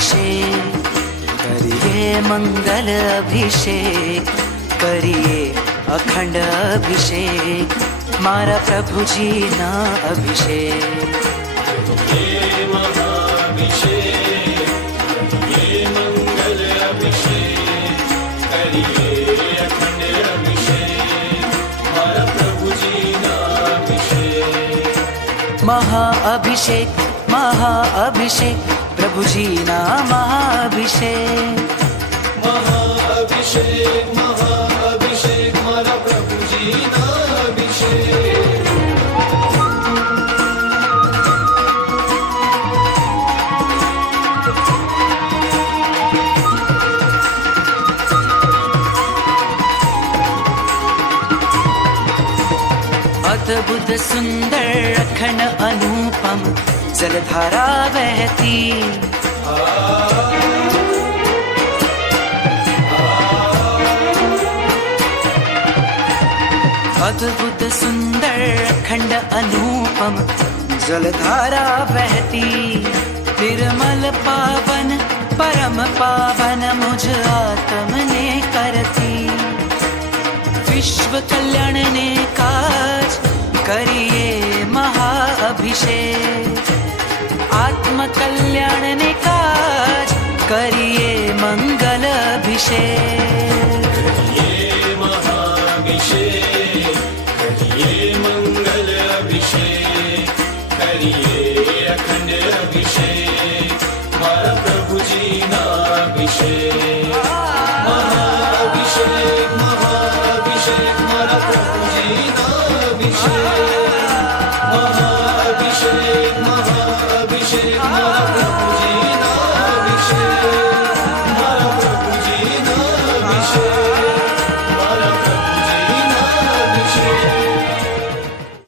अभिषेक करिए, मंगल अभिषेक करिए, अखंड अभिषेक मारा प्रभुजी ना अभिषेक। ये महाअभिषेक, ये मंगल अभिषेक करिए, अखंड अभिषेक हमारा प्रभु जी ना अभिषेक। महाअभिषेक, महाअभिषेक प्रभु जी ना महाअभिषेक। महाअभिषेक, महाअभिषेक हमारा प्रभु जी ना अभिषेक। अद्भुत सुंदर अखंड अनुपम जलधारा बहती, अद्भुत सुंदर अखंड अनुपम जलधारा बहती, निर्मल पावन परम पावन मुझ आत्म ने करती। विश्व कल्याण ने काज करिए महाअभिषेक, आत्म कल्याण ने काज करिए मंगल अभिषेक। ये महाअभिषेक, करिए मंगल अभिषेक करिए, अखंड अभिषेक